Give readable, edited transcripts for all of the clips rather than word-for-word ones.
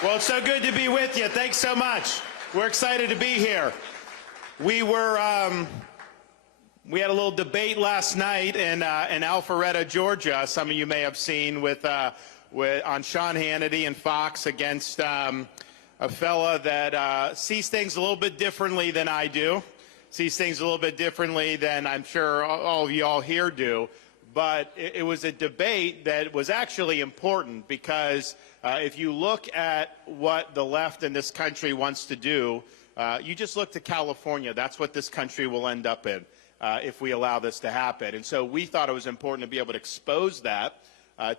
Well, it's so good to be with you. Thanks so much. We're excited to be here. We had a little debate last night in Alpharetta, Georgia. Some of you may have seen on Sean Hannity and Fox against a fella that sees things a little bit differently than I do, sees things a little bit differently than I'm sure all of you all here do. But it was a debate that was actually important because if you look at what the left in this country wants to do, you just look to California. That's what this country will end up in if we allow this to happen. And so we thought it was important to be able to expose that,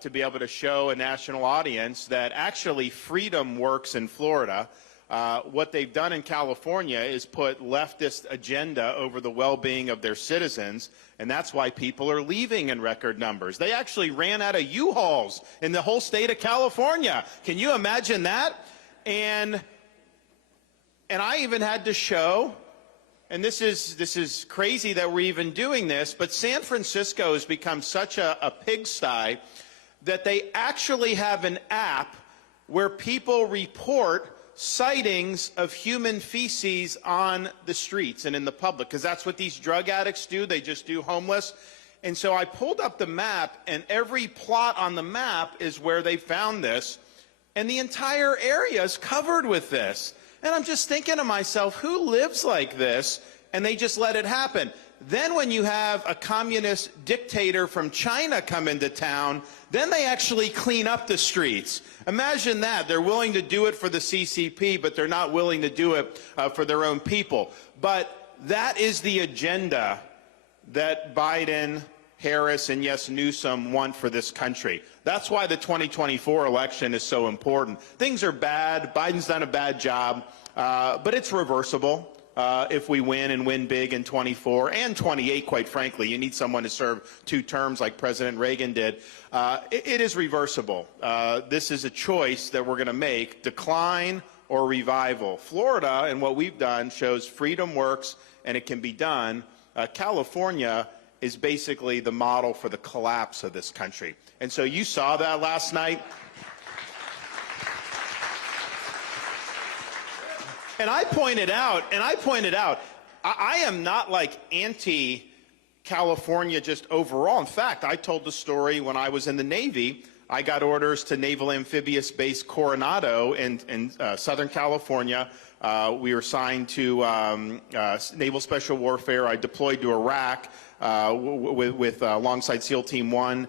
to be able to show a national audience that actually freedom works in Florida. What they've done in California is put leftist agenda over the well-being of their citizens, and that's why people are leaving in record numbers. They actually ran out of U-Hauls in the whole state of California. Can you imagine that? And I even had to show, and this is crazy that we're even doing this, but San Francisco has become such a pigsty that they actually have an app where people report sightings of human feces on the streets and in the public, because that's what these drug addicts do. They just do homeless. And so I pulled up the map, and every plot on the map is where they found this, and the entire area is covered with this. And I'm just thinking to myself, who lives like this? And they just let it happen. Then when you have a communist dictator from China come into town, then they actually clean up the streets. Imagine that. They're willing to do it for the CCP, but they're not willing to do it for their own people. But that is the agenda that Biden, Harris, and yes, Newsom want for this country. That's why the 2024 election is so important. Things are bad. Biden's done a bad job, but it's reversible. If we win and win big in 24 and 28, quite frankly. You need someone to serve 2 terms like President Reagan did. It is reversible. This is a choice that we're going to make, decline or revival. Florida and what we've done shows freedom works and it can be done. California is basically the model for the collapse of this country. And so you saw that last night. And I pointed out, I am not like anti-California just overall. In fact, I told the story when I was in the Navy. I got orders to Naval Amphibious Base Coronado in Southern California. We were assigned to Naval Special Warfare. I deployed to Iraq alongside SEAL Team 1.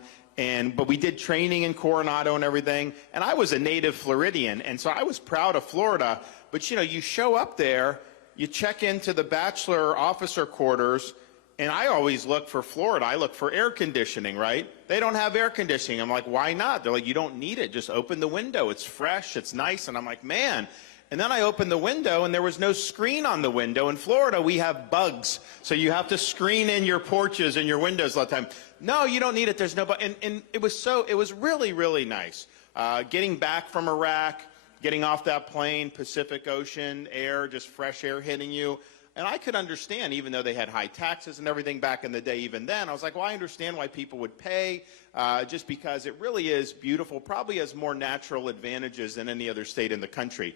But we did training in Coronado and everything. And I was a native Floridian, and so I was proud of Florida. But, you know, you show up there, you check into the bachelor officer quarters, and I always look for Florida. I look for air conditioning, right? They don't have air conditioning. I'm like, why not? They're like, you don't need it. Just open the window. It's fresh. It's nice. And I'm like, man. And then I opened the window, and there was no screen on the window. In Florida, we have bugs, so you have to screen in your porches and your windows all the time. No, you don't need it. There's no bug. And it was really, really nice. Getting back from Iraq, getting off that plane, Pacific Ocean air, just fresh air hitting you. And I could understand, even though they had high taxes and everything back in the day, even then, I was like, well, I understand why people would pay, just because it really is beautiful, probably has more natural advantages than any other state in the country.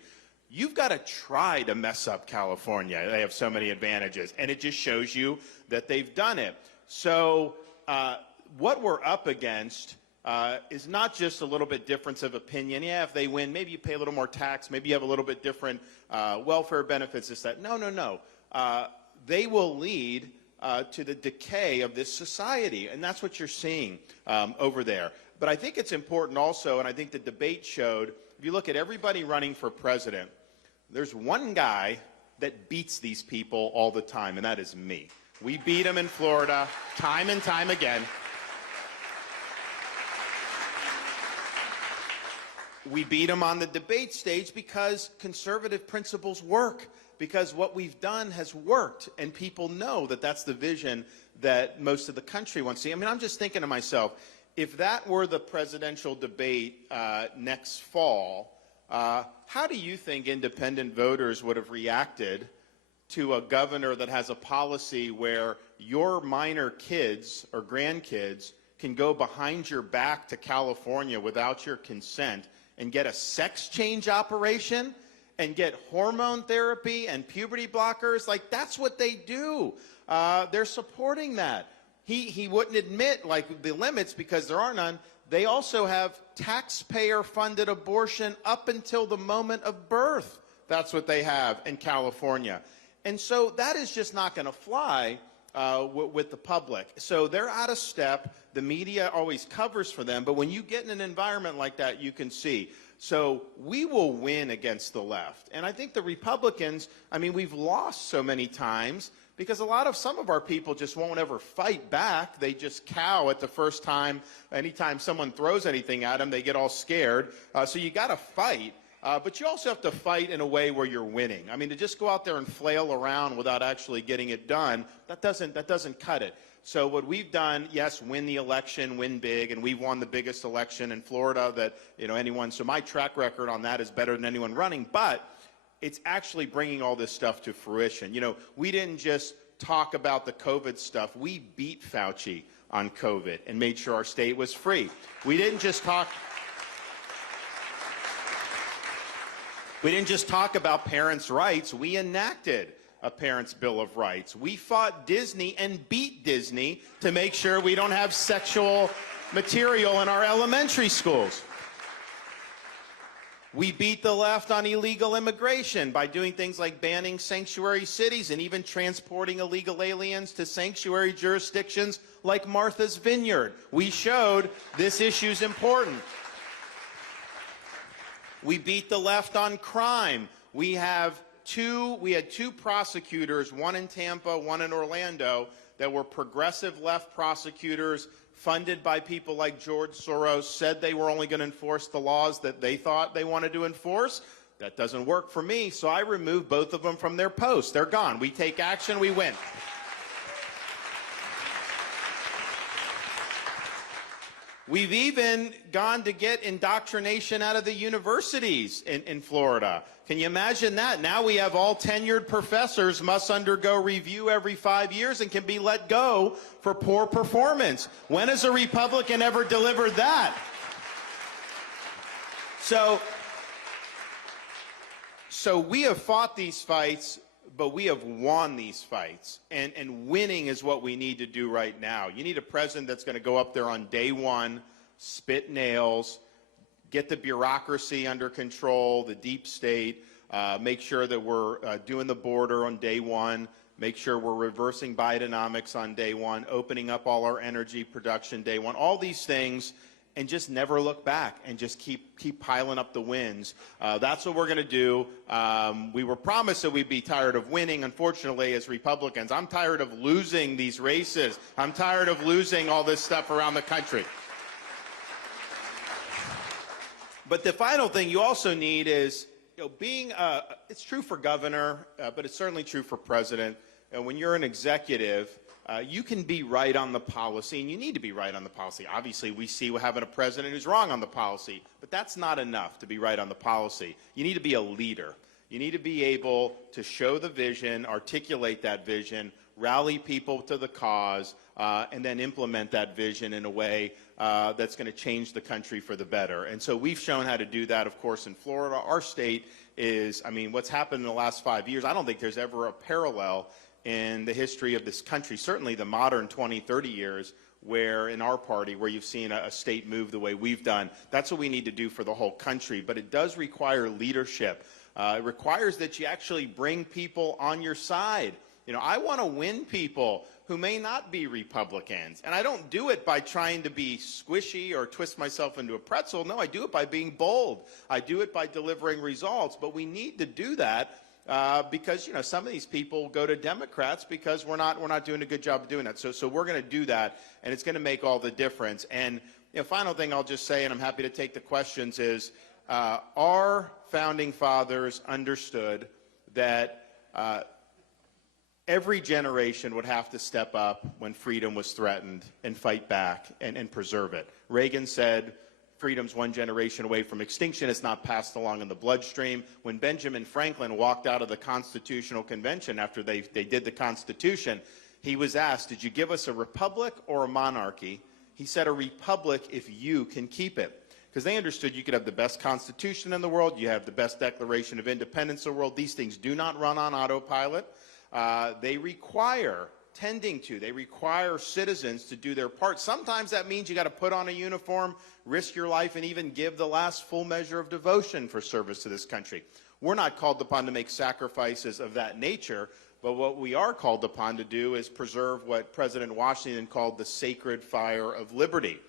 You've got to try to mess up California. They have so many advantages, and it just shows you that they've done it. So what we're up against is not just a little bit difference of opinion. Yeah, if they win, maybe you pay a little more tax, maybe you have a little bit different welfare benefits, this, that. No, no, no. They will lead to the decay of this society, and that's what you're seeing over there. But I think it's important also, and I think the debate showed, if you look at everybody running for president, there's one guy that beats these people all the time, and that is me. We beat them in Florida time and time again. We beat them on the debate stage because conservative principles work, because what we've done has worked, and people know that that's the vision that most of the country wants to see. I mean, I'm just thinking to myself, if that were the presidential debate next fall, how do you think independent voters would have reacted to a governor that has a policy where your minor kids or grandkids can go behind your back to California without your consent and get a sex change operation and get hormone therapy and puberty blockers. Like, that's what they do. They're supporting that. He wouldn't admit, like, the limits because there are none. They also have taxpayer-funded abortion up until the moment of birth. That's what they have in California. And so that is just not going to fly with the public. So they're out of step. The media always covers for them. But when you get in an environment like that, you can see. So we will win against the left. And I think the Republicans, I mean, we've lost so many times because some of our people just won't ever fight back. They just cow at the first time. Anytime someone throws anything at them, they get all scared. So you got to fight. But you also have to fight in a way where you're winning. I mean, to just go out there and flail around without actually getting it done, that doesn't cut it. So what we've done, yes, win the election, win big, and we've won the biggest election in Florida that, anyone. So my track record on that is better than anyone running, but it's actually bringing all this stuff to fruition. We didn't just talk about the COVID stuff. We beat Fauci on COVID and made sure our state was free. We didn't just talk about parents' rights. We enacted a Parents' Bill of Rights. We fought Disney and beat Disney to make sure we don't have sexual material in our elementary schools. We beat the left on illegal immigration by doing things like banning sanctuary cities and even transporting illegal aliens to sanctuary jurisdictions like Martha's Vineyard. We showed this issue's important. We beat the left on crime. We had two prosecutors, one in Tampa, one in Orlando, that were progressive left prosecutors funded by people like George Soros, said they were only going to enforce the laws that they thought they wanted to enforce. That doesn't work for me, so I removed both of them from their posts. They're gone. We take action, we win. We've even gone to get indoctrination out of the universities in Florida. Can you imagine that? Now we have all tenured professors must undergo review every 5 years and can be let go for poor performance. When has a Republican ever delivered that? So we have fought these fights, but we have won these fights. And winning is what we need to do right now. You need a president that's going to go up there on day one, spit nails, get the bureaucracy under control, the deep state, make sure that we're doing the border on day one, make sure we're reversing Bidenomics on day one, opening up all our energy production day one, all these things, and just never look back and just keep piling up the wins. That's what we're going to do. We were promised that we'd be tired of winning. Unfortunately, as Republicans, I'm tired of losing these races. I'm tired of losing all this stuff around the country. But the final thing you also need is, it's true for governor, but it's certainly true for president. When you're an executive, you can be right on the policy, and you need to be right on the policy. Obviously, we see we're having a president who's wrong on the policy, but that's not enough to be right on the policy. You need to be a leader. You need to be able to show the vision, articulate that vision, rally people to the cause, and then implement that vision in a way that's going to change the country for the better. And so we've shown how to do that, of course, in Florida. Our state is, what's happened in the last 5 years, I don't think there's ever a parallel in the history of this country, certainly the modern 20, 30 years, where in our party, where you've seen a state move the way we've done. That's what we need to do for the whole country, but it does require leadership. It requires that you actually bring people on your side. I want to win people who may not be Republicans, and I don't do it by trying to be squishy or twist myself into a pretzel. No, I do it by being bold. I do it by delivering results, but we need to do that because some of these people go to Democrats because we're not doing a good job of doing that. So we're going to do that, and it's going to make all the difference. And final thing I'll just say, and I'm happy to take the questions, is our founding fathers understood that every generation would have to step up when freedom was threatened and fight back and preserve it. Reagan said, freedom's one generation away from extinction. It's not passed along in the bloodstream. When Benjamin Franklin walked out of the Constitutional Convention after they did the Constitution, he was asked, did you give us a republic or a monarchy? He said, a republic if you can keep it. because they understood you could have the best Constitution in the world, you have the best Declaration of Independence in the world. These things do not run on autopilot. They require citizens to do their part. Sometimes that means you got to put on a uniform, risk your life, and even give the last full measure of devotion for service to this country. We're not called upon to make sacrifices of that nature, but what we are called upon to do is preserve what President Washington called the sacred fire of liberty.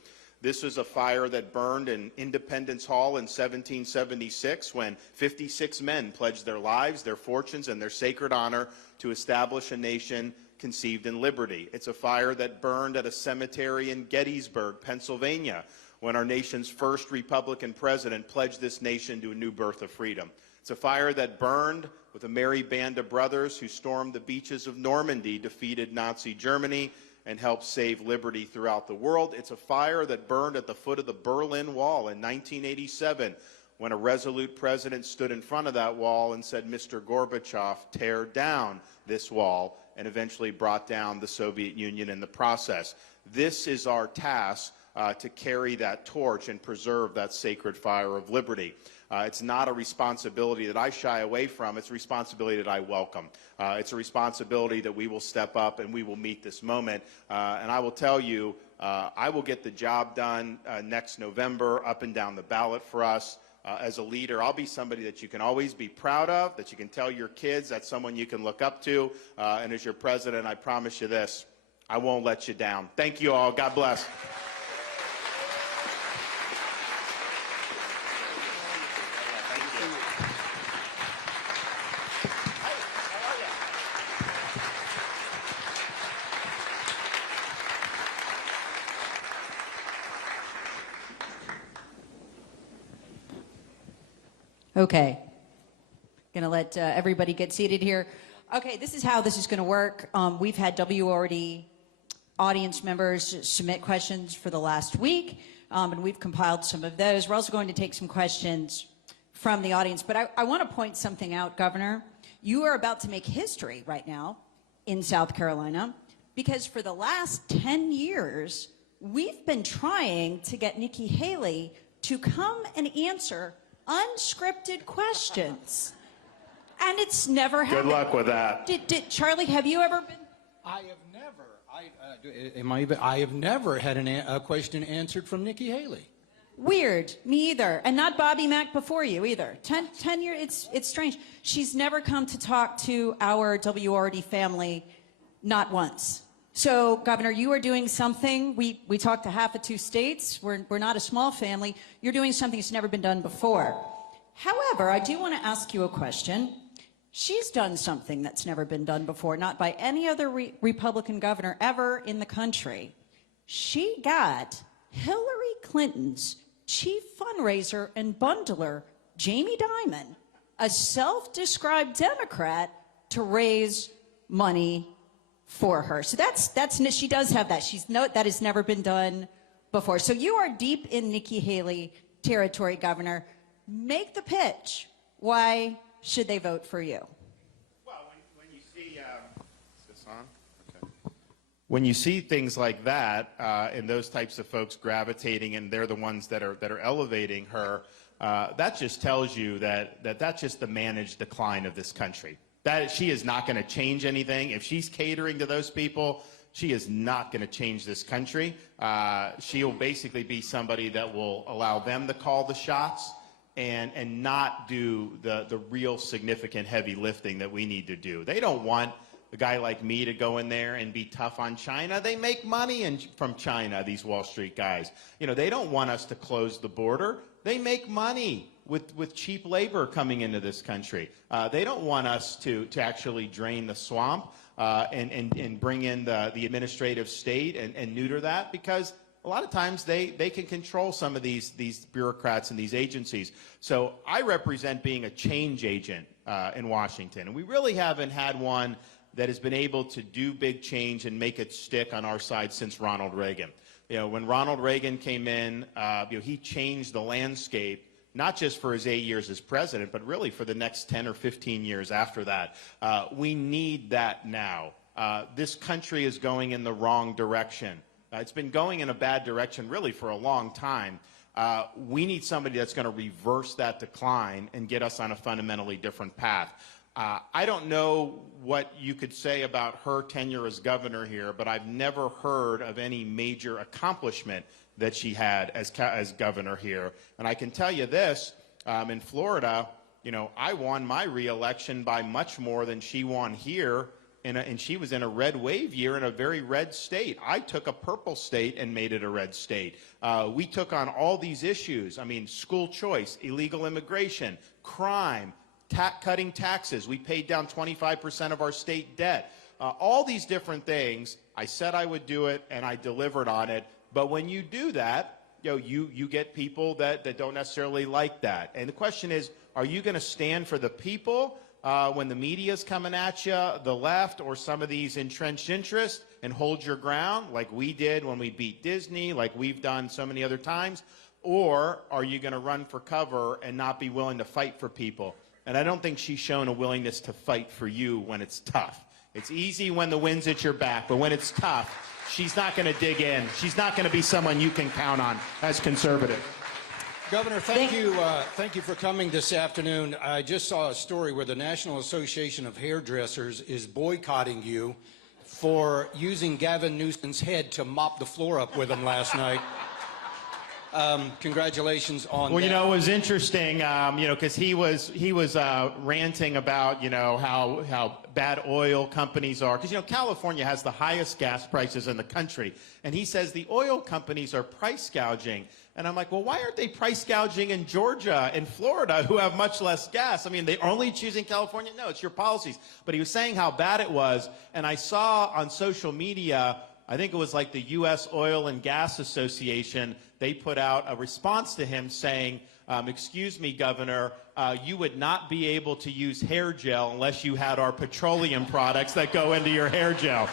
This was a fire that burned in Independence Hall in 1776 when 56 men pledged their lives, their fortunes, and their sacred honor to establish a nation conceived in liberty. It's a fire that burned at a cemetery in Gettysburg, Pennsylvania, when our nation's first Republican president pledged this nation to a new birth of freedom. It's a fire that burned with a merry band of brothers who stormed the beaches of Normandy, defeated Nazi Germany, and helped save liberty throughout the world. It's a fire that burned at the foot of the Berlin Wall in 1987, when a resolute president stood in front of that wall and said, "Mr. Gorbachev, tear down this wall," and eventually brought down the Soviet Union in the process. This is our task, to carry that torch and preserve that sacred fire of liberty. It's not a responsibility that I shy away from. It's a responsibility that I welcome. It's a responsibility that we will step up and we will meet this moment. And I will tell you, I will get the job done next November, up and down the ballot for us. As a leader, I'll be somebody that you can always be proud of, that you can tell your kids that's someone you can look up to. And as your president, I promise you this, I won't let you down. Thank you all. God bless. Okay, gonna let everybody get seated here. Okay, this is how this is gonna work. We've had WRD audience members submit questions for the last week, and we've compiled some of those. We're also going to take some questions from the audience, but I wanna point something out, Governor. You are about to make history right now in South Carolina, because for the last 10 years, we've been trying to get Nikki Haley to come and answer unscripted questions, and it's never happened. Good luck with that. Did Charlie, have you ever been? I have never. I have never had a question answered from Nikki Haley. Weird. Me either. And not Bobby Mack before you either. 10 years. It's strange. She's never come to talk to our WRD family, not once. So, Governor, you are doing something. We talked to half of 2 states. We're not a small family. You're doing something that's never been done before. However, I do want to ask you a question. She's done something that's never been done before, not by any other Republican governor ever in the country. She got Hillary Clinton's chief fundraiser and bundler, Jamie Dimon, a self-described Democrat, to raise money for her. So that's she does have that. That has never been done before. So you are deep in Nikki Haley territory, Governor. Make the pitch. Why should they vote for you? Well, when you see, is this on? Okay. When you see things like that, and those types of folks gravitating, and they're the ones that are elevating her, that just tells you that's just the managed decline of this country. That she is not going to change anything. If she's catering to those people, she is not going to change this country. She will basically be somebody that will allow them to call the shots and not do the real significant heavy lifting that we need to do. They don't want a guy like me to go in there and be tough on China. They make money from China, these Wall Street guys. You know, they don't want us to close the border. They make money with cheap labor coming into this country. They don't want us to actually drain the swamp and bring in the administrative state and neuter that, because a lot of times they can control some of these bureaucrats and these agencies. So I represent being a change agent in Washington, and we really haven't had one that has been able to do big change and make it stick on our side since Ronald Reagan. You know, when Ronald Reagan came in, he changed the landscape, not just for his 8 years as president, but really for the next 10 or 15 years after that. We need that now. This country is going in the wrong direction. It's been going in a bad direction really for a long time. We need somebody that's going to reverse that decline and get us on a fundamentally different path. I don't know what you could say about her tenure as governor here, but I've never heard of any major accomplishment that she had as governor here. And I can tell you this, in Florida, you know, I won my reelection by much more than she won here, and she was in a red wave year in a very red state. I took a purple state and made it a red state. We took on all these issues. I mean, school choice, illegal immigration, crime, cutting taxes. We paid down 25% of our state debt. All these different things. I said I would do it, and I delivered on it. But when you do that, you know, you get people that don't necessarily like that. And the question is, are you going to stand for the people when the media's coming at you, the left, or some of these entrenched interests, and hold your ground like we did when we beat Disney, like we've done so many other times? Or are you going to run for cover and not be willing to fight for people? And I don't think she's shown a willingness to fight for you when it's tough. It's easy when the wind's at your back, but when it's tough, she's not going to dig in. She's not going to be someone you can count on as conservative. Governor, thank you for coming this afternoon. I just saw a story where the National Association of Hairdressers is boycotting you for using Gavin Newsom's head to mop the floor up with him last night. Congratulations on well, that. you know, it was interesting, you know, because he was ranting about, you know, how bad oil companies are. Because, you know, California has the highest gas prices in the country. And he says the oil companies are price gouging. And I'm like, well, why aren't they price gouging in Georgia and Florida, who have much less gas? I mean, they only choosing California? No, it's your policies. But he was saying how bad it was. And I saw on social media, I think it was like the U.S. Oil and Gas Association, they put out a response to him saying, excuse me, Governor, you would not be able to use hair gel unless you had our petroleum products that go into your hair gel.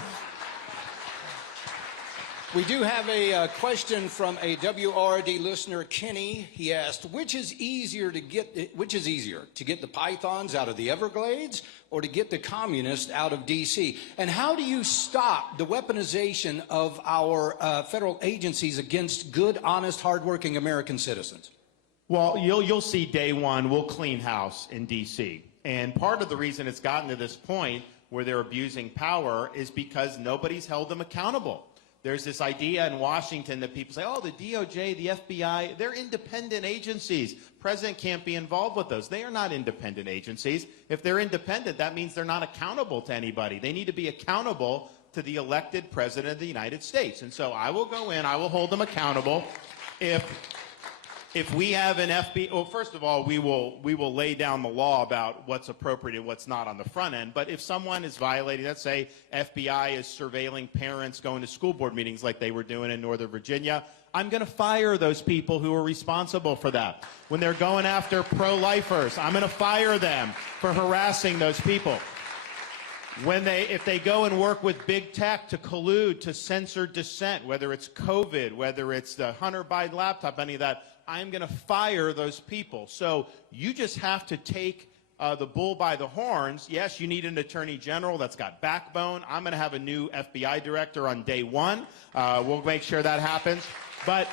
We do have a question from a WRD listener, Kenny. He asked, which is easier, to get the pythons out of the Everglades or to get the communists out of D.C.? And how do you stop the weaponization of our federal agencies against good, honest, hardworking American citizens? Well, you'll see day one, we'll clean house in D.C. And part of the reason it's gotten to this point where they're abusing power is because nobody's held them accountable. There's this idea in Washington that people say, oh, the DOJ, the FBI, they're independent agencies. President can't be involved with those. They are not independent agencies. If they're independent, that means they're not accountable to anybody. They need to be accountable to the elected president of the United States. And so I will go in, I will hold them accountable. If we have an FBI, well, first of all, we will lay down the law about what's appropriate and what's not on the front end. But if someone is violating, let's say FBI is surveilling parents going to school board meetings like they were doing in Northern Virginia, I'm going to fire those people who are responsible for that. When they're going after pro-lifers, I'm going to fire them for harassing those people. If they go and work with big tech to collude to censor dissent, whether it's COVID, whether it's the Hunter Biden laptop, any of that, I'm going to fire those people. So you just have to take the bull by the horns. Yes, you need an attorney general that's got backbone. I'm going to have a new FBI director on day one. We'll make sure that happens. But,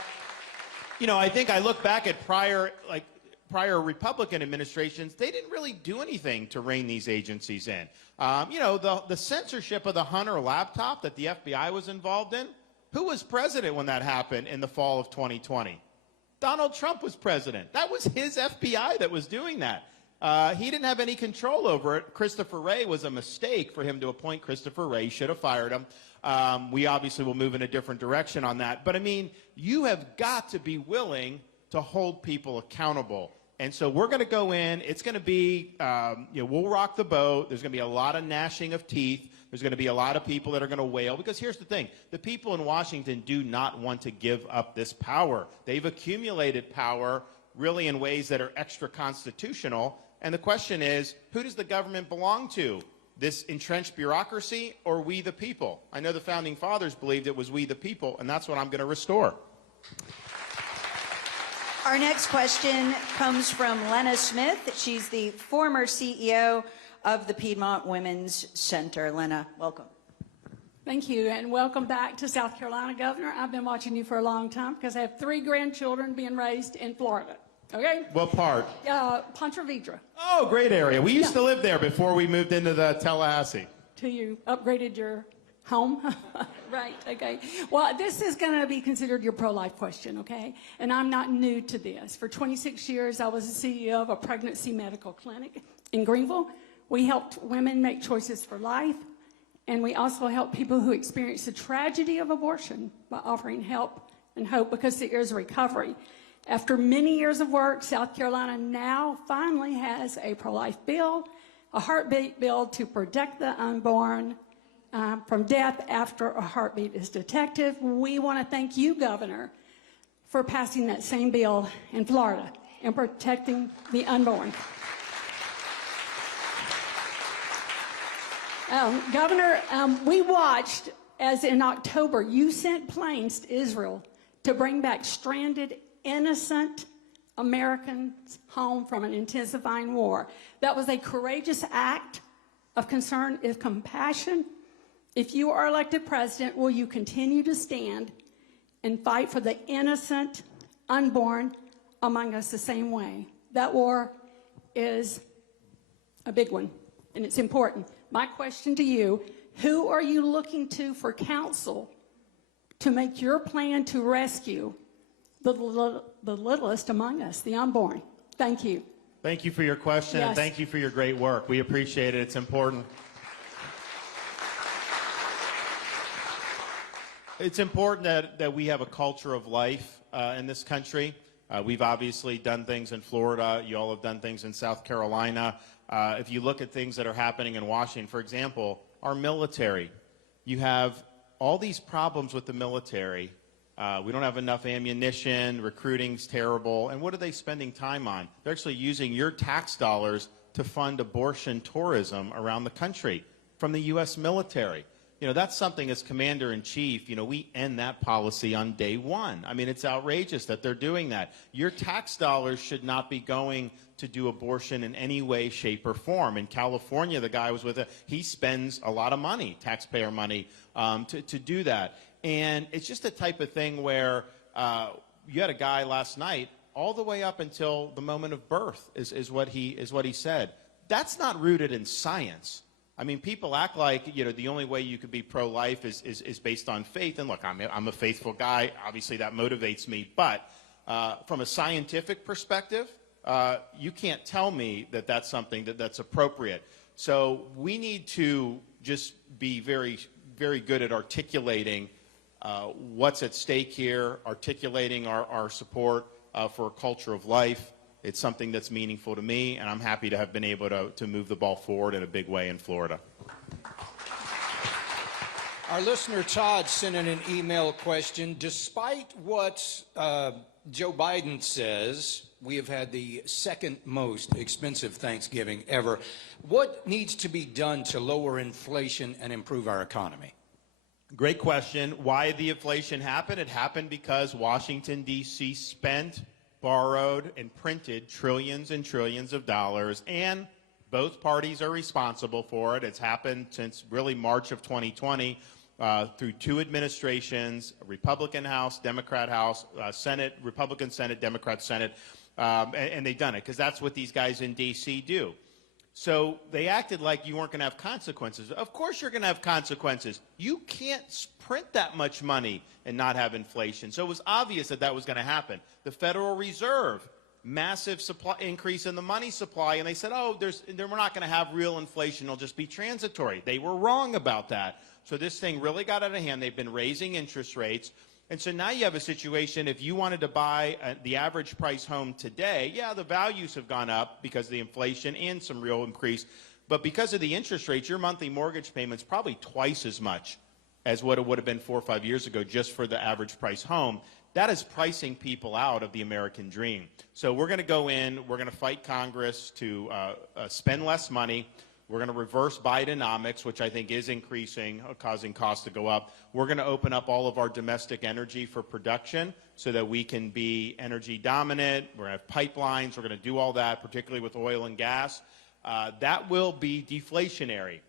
you know, I think I look back at prior Republican administrations, they didn't really do anything to rein these agencies in. You know, the censorship of the Hunter laptop that the FBI was involved in, who was president when that happened in the fall of 2020? Donald Trump was president. That was his FBI that was doing that. He didn't have any control over it. Christopher Wray was a mistake for him to appoint Christopher Wray. He should have fired him. We obviously will move in a different direction on that. But, I mean, you have got to be willing to hold people accountable. And so we're going to go in. It's going to be, you know, we'll rock the boat. There's going to be a lot of gnashing of teeth. There's going to be a lot of people that are going to wail. Because here's the thing. The people in Washington do not want to give up this power. They've accumulated power really in ways that are extra constitutional. And the question is, who does the government belong to? This entrenched bureaucracy or we the people? I know the Founding Fathers believed it was we the people, and that's what I'm going to restore. Our next question comes from Lena Smith. She's the former CEO of the Piedmont Women's Center. Lena, welcome. Thank you, and welcome back to South Carolina, Governor. I've been watching you for a long time because I have 3 grandchildren being raised in Florida. Okay? What part? Ponte Vedra. Oh, great area. We used to live there before we moved into the Tallahassee. Till you upgraded your home? Right, okay. Well, this is going to be considered your pro-life question, okay? And I'm not new to this. For 26 years, I was the CEO of a pregnancy medical clinic in Greenville. We helped women make choices for life, and we also help people who experience the tragedy of abortion by offering help and hope, because there is a recovery. After many years of work, South Carolina now finally has a pro-life bill, a heartbeat bill to protect the unborn from death after a heartbeat is detected. We want to thank you, Governor, for passing that same bill in Florida and protecting the unborn. Governor, we watched as in October you sent planes to Israel to bring back stranded, innocent Americans home from an intensifying war. That was a courageous act of concern and compassion. If you are elected president, will you continue to stand and fight for the innocent unborn among us the same way? That war is a big one, and it's important. My question to you, who are you looking to for counsel to make your plan to rescue the littlest among us, the unborn? Thank you. Thank you for your question, Yes. and thank you for your great work. We appreciate it. It's important. It's important that we have a culture of life in this country. We've obviously done things in Florida. You all have done things in South Carolina. If you look at things that are happening in Washington, for example, our military, you have all these problems with the military. We don't have enough ammunition, recruiting's terrible, and what are they spending time on? They're actually using your tax dollars to fund abortion tourism around the country from the U.S. military. You know, that's something as commander-in-chief, you know, we end that policy on day one. I mean, it's outrageous that they're doing that. Your tax dollars should not be going to do abortion in any way, shape, or form. In California, the guy was with it. He spends a lot of money, taxpayer money, to do that. And it's just the type of thing where you had a guy last night, all the way up until the moment of birth is what he said. That's not rooted in science. I mean, people act like, you know, the only way you could be pro-life is based on faith. And look, I'm a faithful guy. Obviously, that motivates me. But from a scientific perspective, you can't tell me that that's something that's appropriate. So we need to just be very, very good at articulating what's at stake here, articulating our support for a culture of life. It's something that's meaningful to me, and I'm happy to have been able to move the ball forward in a big way in Florida. Our listener Todd sent in an email question. Despite what Joe Biden says, we have had the second most expensive Thanksgiving ever. What needs to be done to lower inflation and improve our economy? Great question. Why did the inflation happen? It happened because Washington, D.C. spent, borrowed, and printed trillions and trillions of dollars, and both parties are responsible for it. It's happened since really March of 2020 through 2 administrations, Republican House, Democrat House, Senate, Republican Senate, Democrat Senate, and they've done it because that's what these guys in D.C. do. So they acted like you weren't going to have consequences. Of course you're going to have consequences. You can't print that much money and not have inflation. So it was obvious that that was going to happen. The Federal Reserve, massive supply increase in the money supply, and they said, oh, we're not going to have real inflation. It'll just be transitory. They were wrong about that. So this thing really got out of hand. They've been raising interest rates. And so now you have a situation, if you wanted to buy the average price home today, yeah, the values have gone up because of the inflation and some real increase. But because of the interest rates, your monthly mortgage payment's probably twice as much as what it would have been 4 or 5 years ago just for the average price home. That is pricing people out of the American dream. So we're going to go in, we're going to fight Congress to spend less money. We're going to reverse Bidenomics, which I think is increasing, causing costs to go up. We're going to open up all of our domestic energy for production so that we can be energy dominant. We're going to have pipelines. We're going to do all that, particularly with oil and gas. That will be deflationary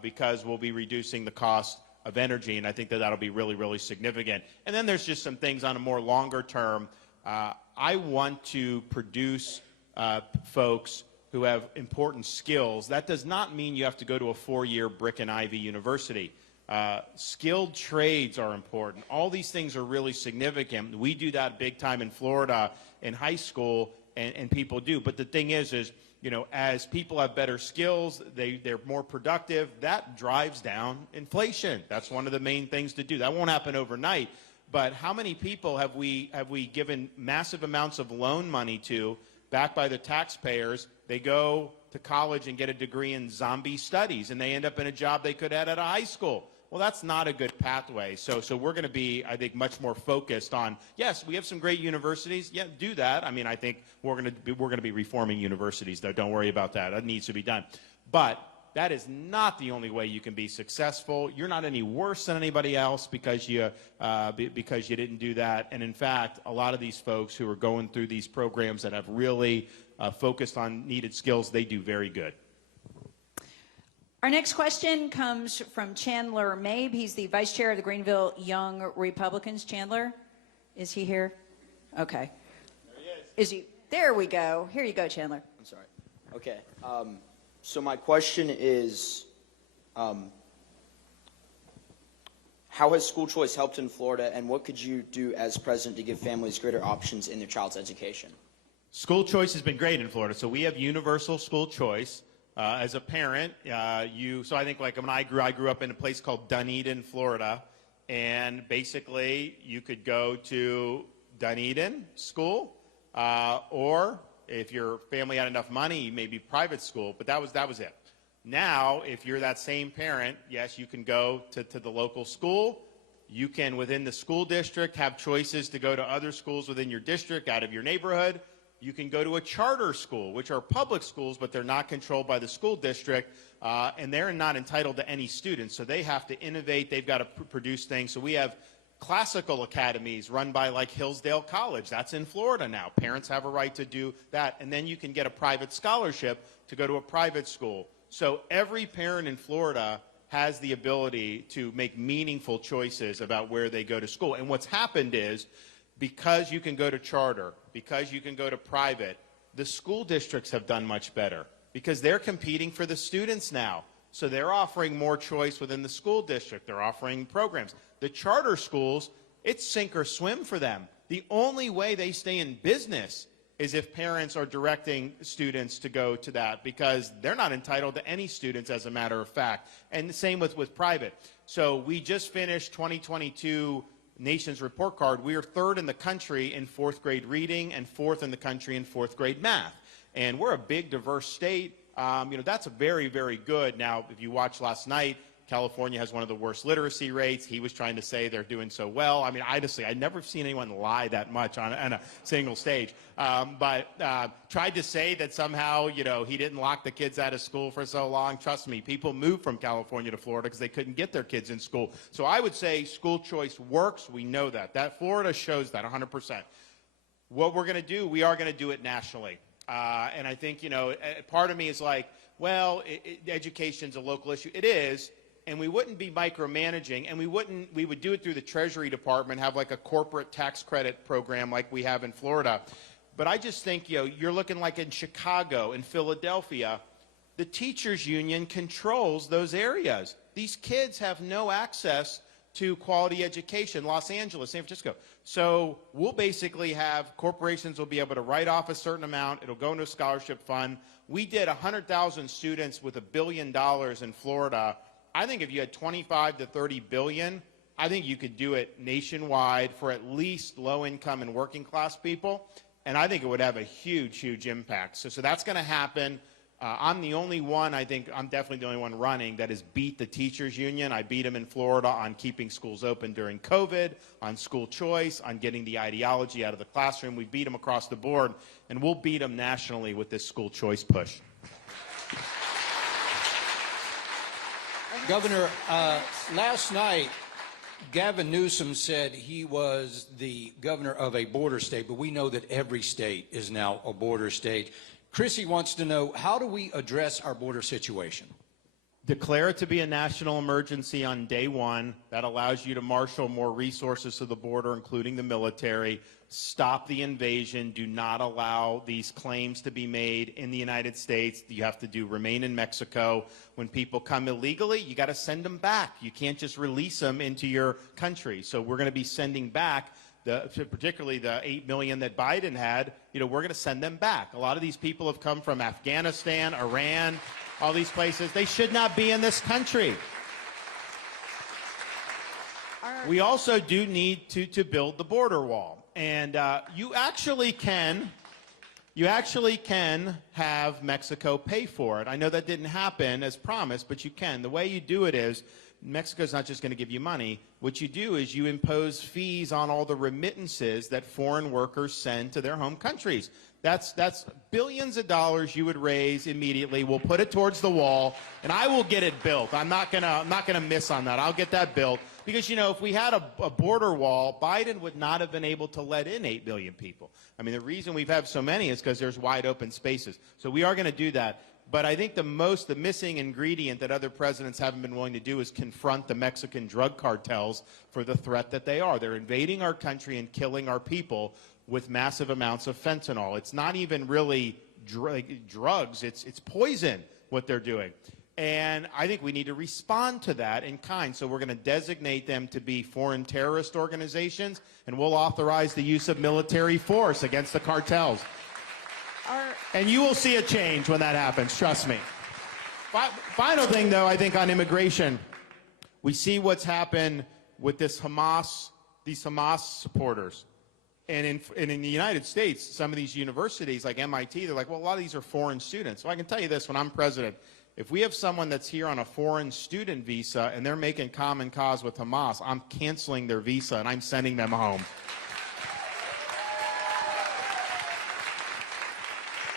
because we'll be reducing the cost of energy, and I think that that'll be really, really significant. And then there's just some things on a more longer term. I want to produce folks who have important skills. That does not mean you have to go to a 4-year brick and ivy university. Skilled trades are important. All these things are really significant. We do that big time in Florida in high school, and people do. But the thing is, you know, as people have better skills, they're more productive. That drives down inflation. That's one of the main things to do. That won't happen overnight. But how many people have we given massive amounts of loan money to, backed by the taxpayers? They go to college and get a degree in zombie studies, and they end up in a job they could have at a high school. Well, that's not a good pathway. So we're going to be, I think, much more focused on, yes, we have some great universities. Yeah, do that. I mean, I think we're going to be reforming universities, though. Don't worry about that. That needs to be done. But that is not the only way you can be successful. You're not any worse than anybody else because you didn't do that. And in fact, a lot of these folks who are going through these programs that have really focused on needed skills, they do very good. Our next question comes from Chandler Mabe. He's the vice chair of the Greenville Young Republicans. Chandler, is he here? Okay. There he is. Is he? There we go. Here you go, Chandler. I'm sorry. Okay. So my question is, how has school choice helped in Florida, and what could you do as president to give families greater options in their child's education? School choice has been great in Florida. So we have universal school choice. As a parent, so I think like when I grew up in a place called Dunedin, Florida, and basically you could go to Dunedin school, or if your family had enough money, maybe private school, but that was it. Now, if you're that same parent, yes, you can go to the local school. You can, within the school district, have choices to go to other schools within your district, out of your neighborhood. You can go to a charter school, which are public schools, but they're not controlled by the school district, and they're not entitled to any students. So they have to innovate. They've got to produce things. So we have classical academies run by like Hillsdale College. That's in Florida now. Parents have a right to do that. And then you can get a private scholarship to go to a private school. So every parent in Florida has the ability to make meaningful choices about where they go to school. And what's happened is, because you can go to charter, because you can go to private, the school districts have done much better because they're competing for the students now. So they're offering more choice within the school district. They're offering programs. The charter schools, it's sink or swim for them. The only way they stay in business is if parents are directing students to go to that, because they're not entitled to any students, as a matter of fact. And the same with private. So we just finished 2022 Nation's Report Card. We are 3rd in the country in 4th grade reading and 4th in the country in 4th grade math. And we're a big, diverse state. That's very, very good. Now, if you watched last night, California has one of the worst literacy rates. He was trying to say they're doing so well. I mean, honestly, I've never seen anyone lie that much on a single stage. But tried to say that somehow, he didn't lock the kids out of school for so long. Trust me, people moved from California to Florida because they couldn't get their kids in school. So I would say school choice works. We know that. That Florida shows that 100%. What we're going to do, we are going to do it nationally. And I think, part of me is like, well, education's a local issue. It is. And we wouldn't be micromanaging, and we would do it through the Treasury Department, have like a corporate tax credit program like we have in Florida. But I just think, you're looking like in Chicago, in Philadelphia, the teachers union controls those areas. These kids have no access to quality education. Los Angeles, San Francisco. So we'll basically have, corporations will be able to write off a certain amount. It'll go into a scholarship fund. We did 100,000 students with $1 billion in Florida. I think if you had 25 to 30 billion, I think you could do it nationwide for at least low-income and working-class people, and I think it would have a huge, huge impact. So that's going to happen. I'm the only one, I think I'm definitely the only one running that has beat the teachers union. I beat them in Florida on keeping schools open during COVID, on school choice, on getting the ideology out of the classroom. We beat them across the board, and we'll beat them nationally with this school choice push. Governor, last night, Gavin Newsom said he was the governor of a border state, but we know that every state is now a border state. Chrissy wants to know, how do we address our border situation? Declare it to be a national emergency on day one. That allows you to marshal more resources to the border, including the military. Stop the invasion. Do not allow these claims to be made in the United States. You have to remain in Mexico. When people come illegally, you got to send them back. You can't just release them into your country. So we're going to be sending back, particularly the 8 million that Biden had. We're going to send them back. A lot of these people have come from Afghanistan, Iran, all these places. They should not be in this country. We also do need to build the border wall. And you actually can have Mexico pay for it. I know that didn't happen as promised, but you can. The way you do it is, Mexico's not just going to give you money. What you do is you impose fees on all the remittances that foreign workers send to their home countries. That's billions of dollars you would raise immediately. We'll put it towards the wall, and I will get it built. I'm not gonna miss on that. I'll get that built because if we had a border wall, Biden would not have been able to let in 8 million people. I mean, the reason we've had so many is because there's wide open spaces. So we are going to do that. But I think the missing ingredient that other presidents haven't been willing to do is confront the Mexican drug cartels for the threat that they are. They're invading our country and killing our people with massive amounts of fentanyl. It's not even really drugs. It's poison, what they're doing. And I think we need to respond to that in kind. So we're going to designate them to be foreign terrorist organizations, and we'll authorize the use of military force against the cartels. And you will see a change when that happens, trust me. Final thing, though, I think on immigration, we see what's happened with these Hamas supporters. And in the United States, some of these universities, like MIT, they're like, well, a lot of these are foreign students. Well, I can tell you this, when I'm president, if we have someone that's here on a foreign student visa and they're making common cause with Hamas, I'm canceling their visa and I'm sending them home.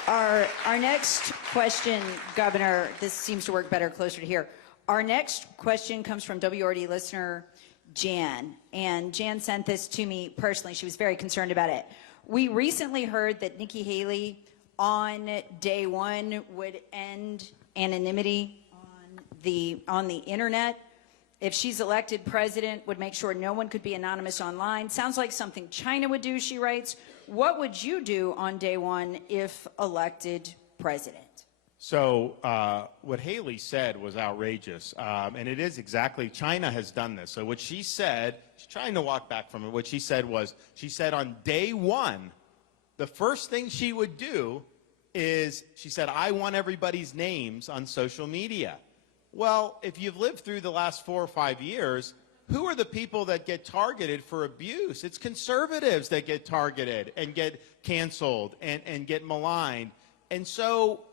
Our next question, Governor, this seems to work better closer to here. Our next question comes from WRD listener Jan, and Jan sent this to me personally. She was very concerned about it. We recently heard that Nikki Haley on day one would end anonymity on the internet. If she's elected president, would make sure no one could be anonymous online. Sounds like something China would do, she writes. What would you do on day one if elected president? So what Haley said was outrageous, and it is exactly, China has done this. So what she said, she's trying to walk back from it, what she said was, she said on day one, the first thing she would do is, she said, I want everybody's names on social media. Well, if you've lived through the last 4 or 5 years, who are the people that get targeted for abuse? It's conservatives that get targeted and get canceled and get maligned. And so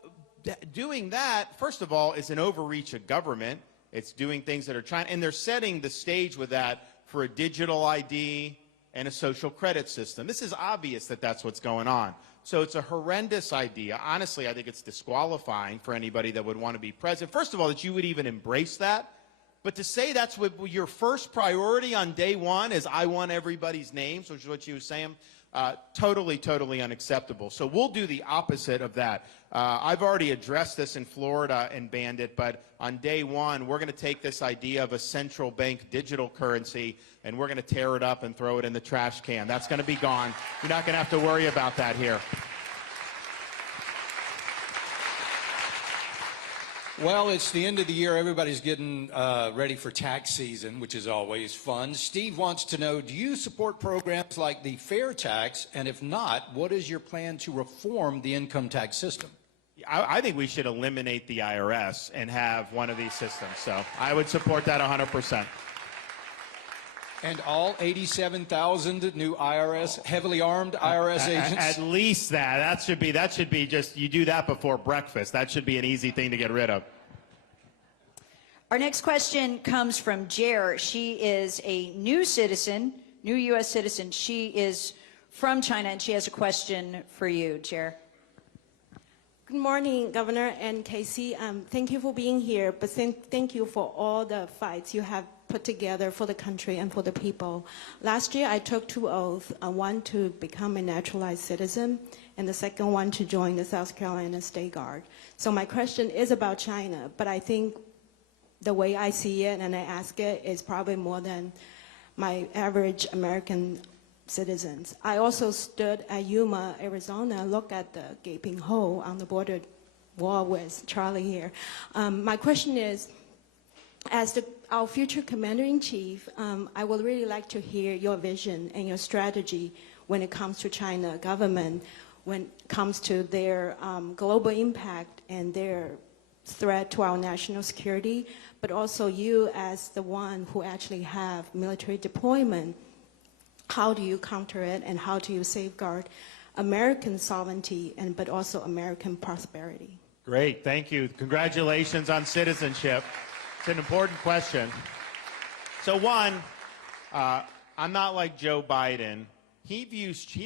doing that, first of all, is an overreach of government. It's doing things that are trying, and they're setting the stage with that for a digital ID and a social credit system. This is obvious that that's what's going on. So it's a horrendous idea. Honestly, I think it's disqualifying for anybody that would want to be president. First of all, that you would even embrace that. But to say that's what your first priority on day one is, I want everybody's names, which is what she was saying, totally unacceptable. So we'll do the opposite of that. I've already addressed this in Florida and banned it, but on day one, we're going to take this idea of a central bank digital currency, and we're going to tear it up and throw it in the trash can. That's going to be gone. You're not going to have to worry about that here. Well, it's the end of the year. Everybody's getting ready for tax season, which is always fun. Steve wants to know, do you support programs like the fair tax? And if not, what is your plan to reform the income tax system? I think we should eliminate the IRS and have one of these systems. So I would support that 100%. And all 87,000 new IRS, heavily armed IRS agents? At least that. That should be just, you do that before breakfast. That should be an easy thing to get rid of. Our next question comes from Jer. She is a new citizen, new U.S. citizen. She is from China, and she has a question for you, Jer. Good morning, Governor and Casey. Thank you for being here, but thank you for all the fights you have put together for the country and for the people. Last year, I took 2 oaths, one to become a naturalized citizen, and the second one to join the South Carolina State Guard. So my question is about China, but I think the way I see it and I ask it is probably more than my average American citizens. I also stood at Yuma, Arizona, looked at the gaping hole on the border wall with Charlie here. My question is, as our future commander-in-chief, I would really like to hear your vision and your strategy when it comes to China government, when it comes to their global impact and their threat to our national security, but also you as the one who actually have military deployment. How do you counter it, and how do you safeguard American sovereignty but also American prosperity? Great, thank you. Congratulations on citizenship. It's an important question. So one, I'm not like Joe Biden. He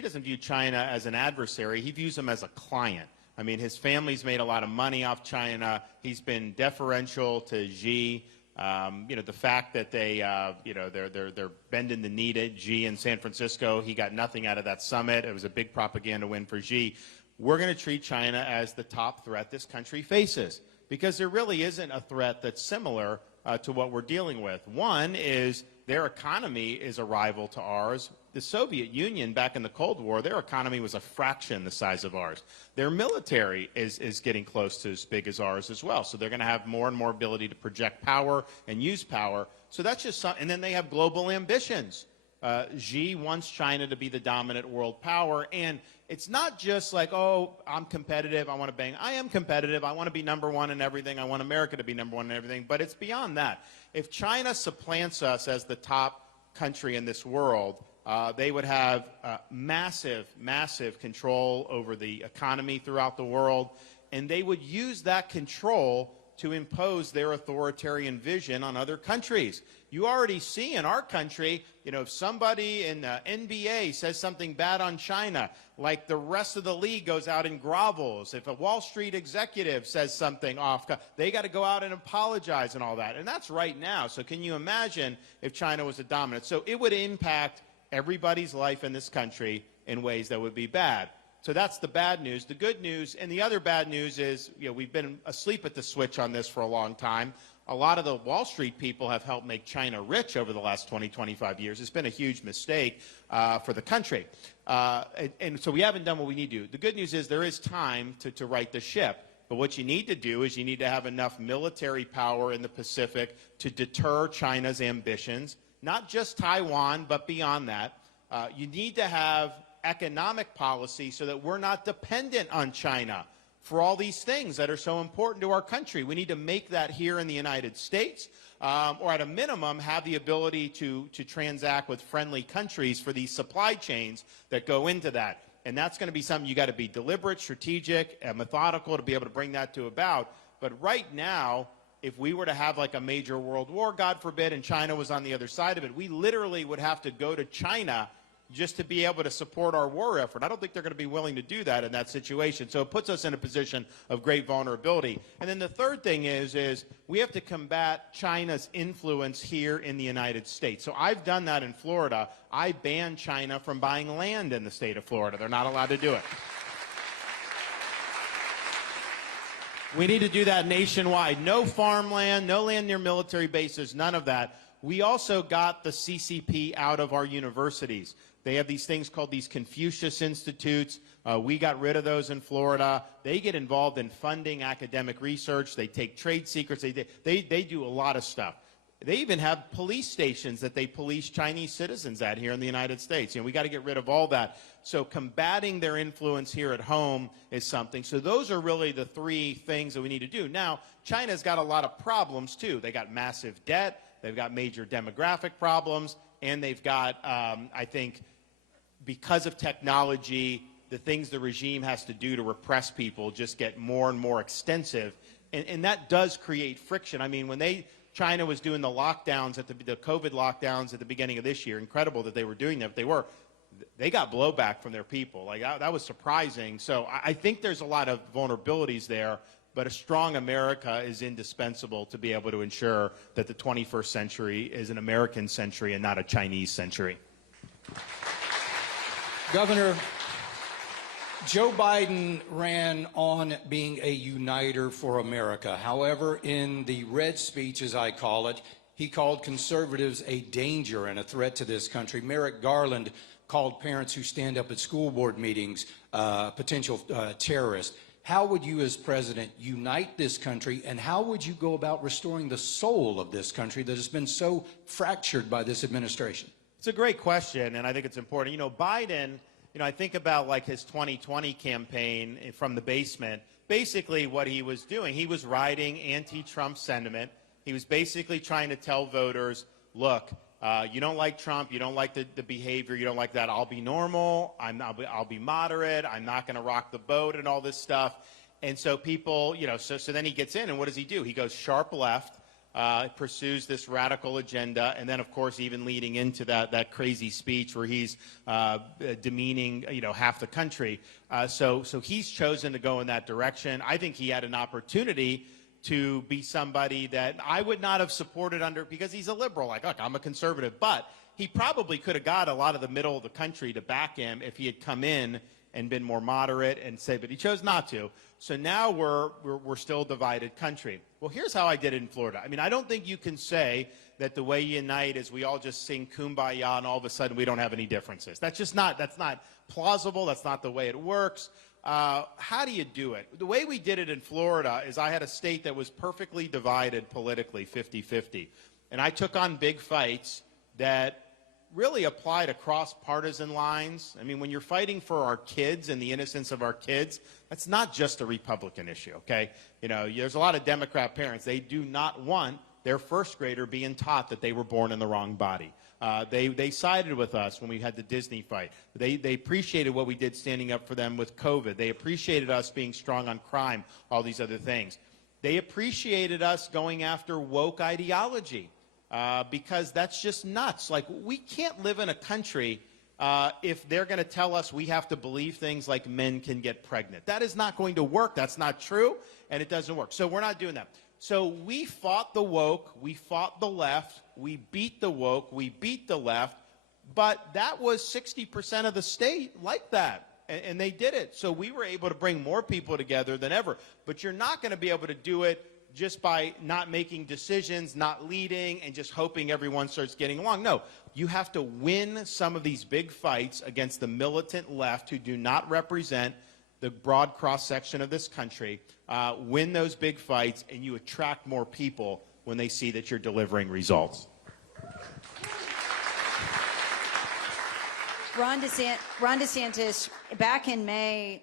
doesn't view China as an adversary. He views them as a client. I mean, his family's made a lot of money off China. He's been deferential to Xi. The fact that they're bending the knee to Xi in San Francisco, he got nothing out of that summit. It was a big propaganda win for Xi. We're going to treat China as the top threat this country faces, because there really isn't a threat that's similar to what we're dealing with. One is their economy is a rival to ours. The Soviet Union, back in the Cold War, their economy was a fraction the size of ours. Their military is getting close to as big as ours as well. So they're going to have more and more ability to project power and use power. So that's just something. And then they have global ambitions. Xi wants China to be the dominant world power. And it's not just like, oh, I'm competitive, I want to bang. I am competitive. I want to be number one in everything. I want America to be number one in everything. But it's beyond that. If China supplants us as the top country in this world, they would have massive, massive control over the economy throughout the world, and they would use that control to impose their authoritarian vision on other countries. You already see in our country, if somebody in the NBA says something bad on China, like the rest of the league goes out and grovels. If a Wall Street executive says something off, they got to go out and apologize and all that. And that's right now. So can you imagine if China was a dominant? So it would impact everybody's life in this country in ways that would be bad. So that's the bad news. The good news, and the other bad news is, we've been asleep at the switch on this for a long time. A lot of the Wall Street people have helped make China rich over the last 20, 25 years. It's been a huge mistake for the country. And so we haven't done what we need to do. The good news is there is time to right the ship. But what you need to do is you need to have enough military power in the Pacific to deter China's ambitions, not just Taiwan, but beyond that. You need to have economic policy so that we're not dependent on China for all these things that are so important to our country. We need to make that here in the United States, or at a minimum have the ability to transact with friendly countries for these supply chains that go into that. And that's going to be something you got to be deliberate, strategic, and methodical to be able to bring that to about. But right now, if we were to have like a major world war, God forbid, and China was on the other side of it, we literally would have to go to China just to be able to support our war effort. I don't think they're going to be willing to do that in that situation. So it puts us in a position of great vulnerability. And then the third thing is we have to combat China's influence here in the United States. So I've done that in Florida. I banned China from buying land in the state of Florida. They're not allowed to do it. We need to do that nationwide. No farmland, no land near military bases, none of that. We also got the CCP out of our universities. They have these things called these Confucius Institutes. We got rid of those in Florida. They get involved in funding academic research. They take trade secrets. They do a lot of stuff. They even have police stations that they police Chinese citizens at here in the United States. We got to get rid of all that. So combating their influence here at home is something. So those are really the three things that we need to do. Now, China's got a lot of problems, too. They got massive debt. They've got major demographic problems. And they've got, I think, because of technology, the things the regime has to do to repress people just get more and more extensive. And that does create friction. I mean, when China was doing the lockdowns, the COVID lockdowns at the beginning of this year, incredible that they were doing that. They got blowback from their people. Like, that was surprising. So I think there's a lot of vulnerabilities there, but a strong America is indispensable to be able to ensure that the 21st century is an American century and not a Chinese century. Governor, Joe Biden ran on being a uniter for America. However, in the red speech, as I call it, he called conservatives a danger and a threat to this country. Merrick Garland called parents who stand up at school board meetings potential terrorists. How would you as president unite this country, and how would you go about restoring the soul of this country that has been so fractured by this administration? It's a great question, and I think it's important. You know, Biden, I think about like his 2020 campaign from the basement. Basically what he was doing, he was riding anti-Trump sentiment. He was basically trying to tell voters, look, you don't like Trump, you don't like the behavior, you don't like that, I'll be normal, I'll be moderate, I'm not going to rock the boat and all this stuff. And so people, so then he gets in, and what does he do? He goes sharp left, pursues this radical agenda, and then, of course, even leading into that crazy speech where he's demeaning, half the country. So he's chosen to go in that direction. I think he had an opportunity to be somebody that I would not have supported because he's a liberal. Like, look, I'm a conservative. But he probably could have got a lot of the middle of the country to back him if he had come in and been more moderate and say, but he chose not to. So now we're still a divided country. Well, here's how I did it in Florida. I mean, I don't think you can say that the way you unite is we all just sing Kumbaya and all of a sudden we don't have any differences. That's not plausible. That's not the way it works. How do you do it? The way we did it in Florida is I had a state that was perfectly divided politically, 50-50. And I took on big fights that really applied across partisan lines. I mean, when you're fighting for our kids and the innocence of our kids, that's not just a Republican issue, okay? There's a lot of Democrat parents. They do not want their first grader being taught that they were born in the wrong body. They sided with us when we had the Disney fight. They appreciated what we did standing up for them with COVID. They appreciated us being strong on crime, all these other things. They appreciated us going after woke ideology because that's just nuts. Like, we can't live in a country if they're going to tell us we have to believe things like men can get pregnant. That is not going to work. That's not true, and it doesn't work. So we're not doing that. So we fought the woke, we fought the left, we beat the woke, we beat the left, but that was 60% of the state like that, and they did it. So we were able to bring more people together than ever. But you're not going to be able to do it just by not making decisions, not leading, and just hoping everyone starts getting along. No, you have to win some of these big fights against the militant left who do not represent the broad cross-section of this country, win those big fights, and you attract more people when they see that you're delivering results. Ron DeSantis, back in May,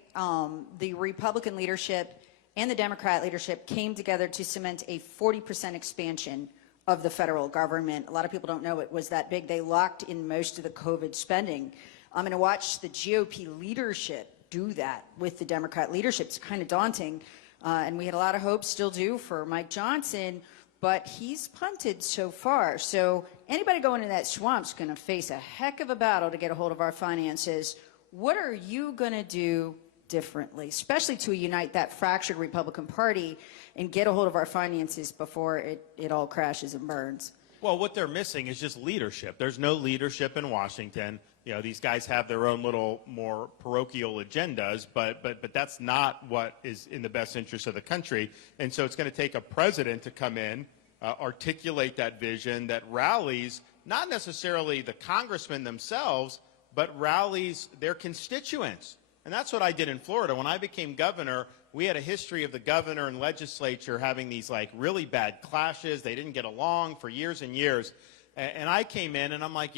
the Republican leadership and the Democrat leadership came together to cement a 40% expansion of the federal government. A lot of people don't know it was that big. They locked in most of the COVID spending. I'm going to watch the GOP leadership do that with the Democrat leadership. It's kind of daunting. And we had a lot of hope, still do, for Mike Johnson, but he's punted so far. So anybody going into that swamp's going to face a heck of a battle to get a hold of our finances. What are you going to do differently, especially to unite that fractured Republican Party and get a hold of our finances before it all crashes and burns? Well, what they're missing is just leadership. There's no leadership in Washington. These guys have their own little more parochial agendas, but that's not what is in the best interest of the country. And so it's going to take a president to come in, articulate that vision that rallies not necessarily the congressmen themselves, but rallies their constituents. And that's what I did in Florida. When I became governor, we had a history of the governor and legislature having these like really bad clashes. They didn't get along for years and years. And I came in and I'm like,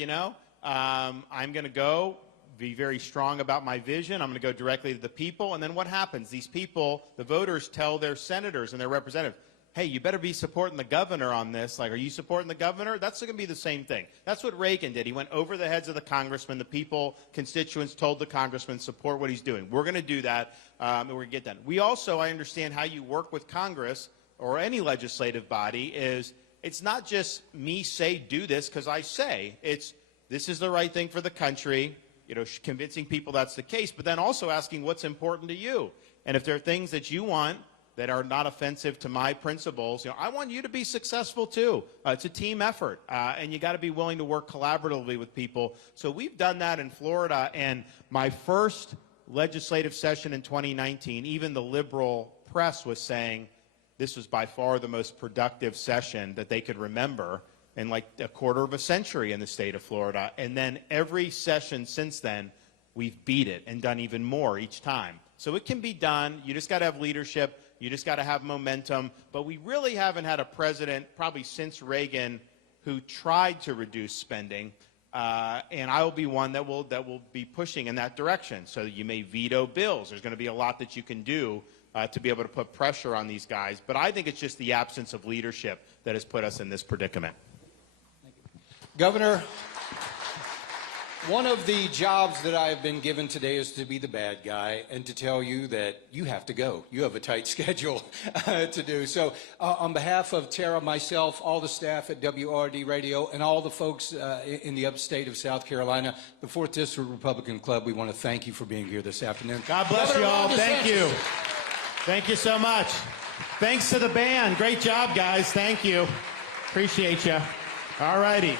I'm going to go be very strong about my vision. I'm going to go directly to the people. And then what happens? These people, the voters, tell their senators and their representatives, hey, you better be supporting the governor on this. Like, are you supporting the governor? That's going to be the same thing. That's what Reagan did. He went over the heads of the congressmen. The people, constituents, told the congressman, support what he's doing. We're going to do that, and we're going to get that. We also, I understand how you work with Congress or any legislative body is it's not just me say do this because I say. It's this is the right thing for the country, convincing people that's the case, but then also asking what's important to you. And if there are things that you want that are not offensive to my principles, I want you to be successful too. It's a team effort, and you got to be willing to work collaboratively with people. So we've done that in Florida, and my first legislative session in 2019, even the liberal press was saying this was by far the most productive session that they could remember in like a quarter of a century in the state of Florida. And then every session since then, we've beat it and done even more each time. So it can be done. You just got to have leadership. You just got to have momentum. But we really haven't had a president, probably since Reagan, who tried to reduce spending. And I will be one that will be pushing in that direction. So you may veto bills. There's going to be a lot that you can do to be able to put pressure on these guys. But I think it's just the absence of leadership that has put us in this predicament. Governor, one of the jobs that I have been given today is to be the bad guy and to tell you that you have to go. You have a tight schedule to do. So on behalf of Tara, myself, all the staff at WRD Radio, and all the folks in the upstate of South Carolina, the 4th District Republican Club, we want to thank you for being here this afternoon. God bless you all. Thank you. Thank you so much. Thanks to the band. Great job, guys. Thank you. Appreciate you. All righty.